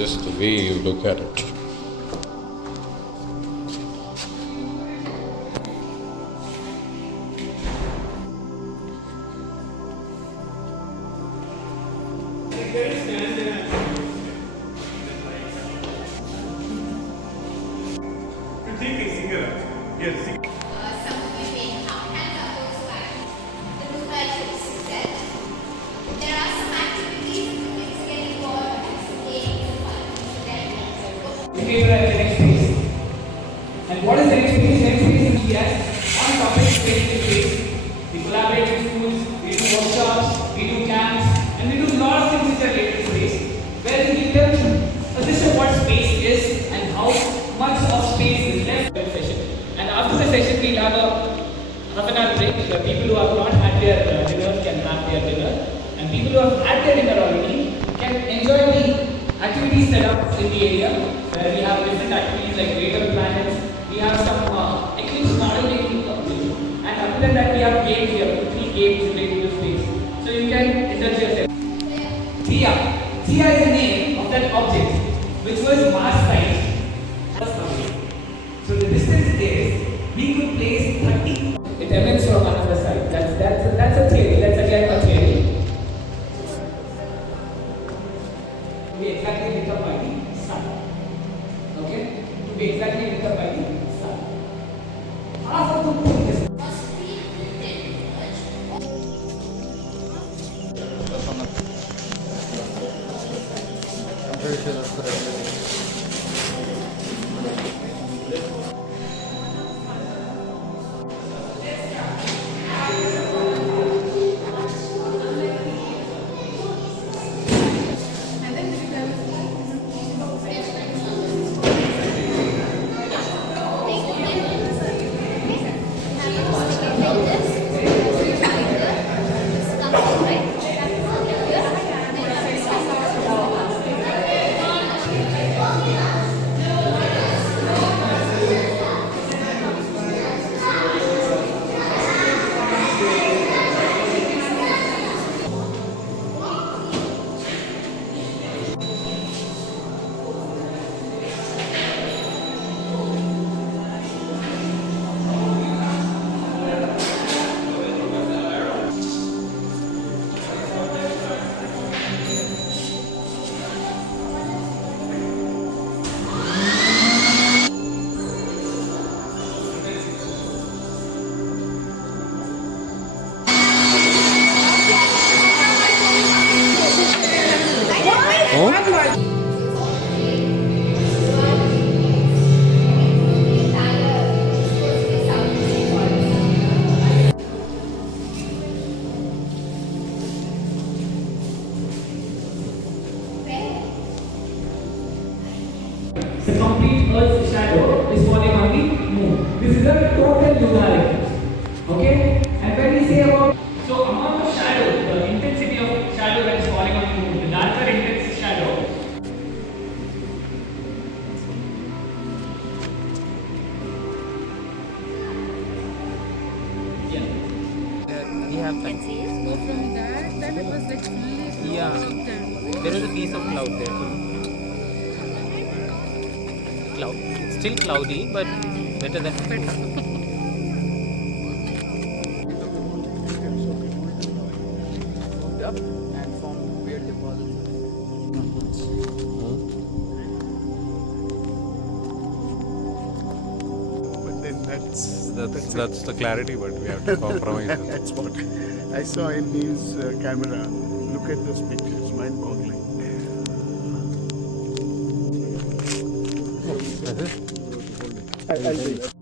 just the way you look at it. And what is the next phase? Next phase is yes, on topics face to face. We collaborate with schools, we do workshops, we do camps, and we do a lot of things which are related to space, where we give them a gist of what space is and how much of space is left in the session. And after the session, we'll have a half an hour break where people who have not had their dinner can have their dinner, and people who have had their dinner already can enjoy the activities set up in the area, where we have different activities like greater planets. We have some eclipse model making competition, and other than that, we have games. We have 3 games related to space, so you can indulge yourself. Thea. Thea is the name of that object which was mass size. So the distance is we could place 30. It emits from another side. That's a theory. That's again a theory. We exactly lit up by the sun. Okay? To be exactly lit up by the sun. Half of the moon is I'm pretty sure that's correct. the complete Earth's shadow is falling on the moon. This is a total lunar eclipse. Okay? And when we say about so amount of shadow, the intensity of shadow that is falling on the moon, the darker intense shadow. We have You can see it. Go from there, then it was like fully Yeah. out there. There is a piece of cloud there too. Cloud. It's still cloudy, but better than up and form weird deposits. But then That's the clarity, but we have to compromise. that's what I saw in his camera. Look at those pictures, mind-boggling. I'll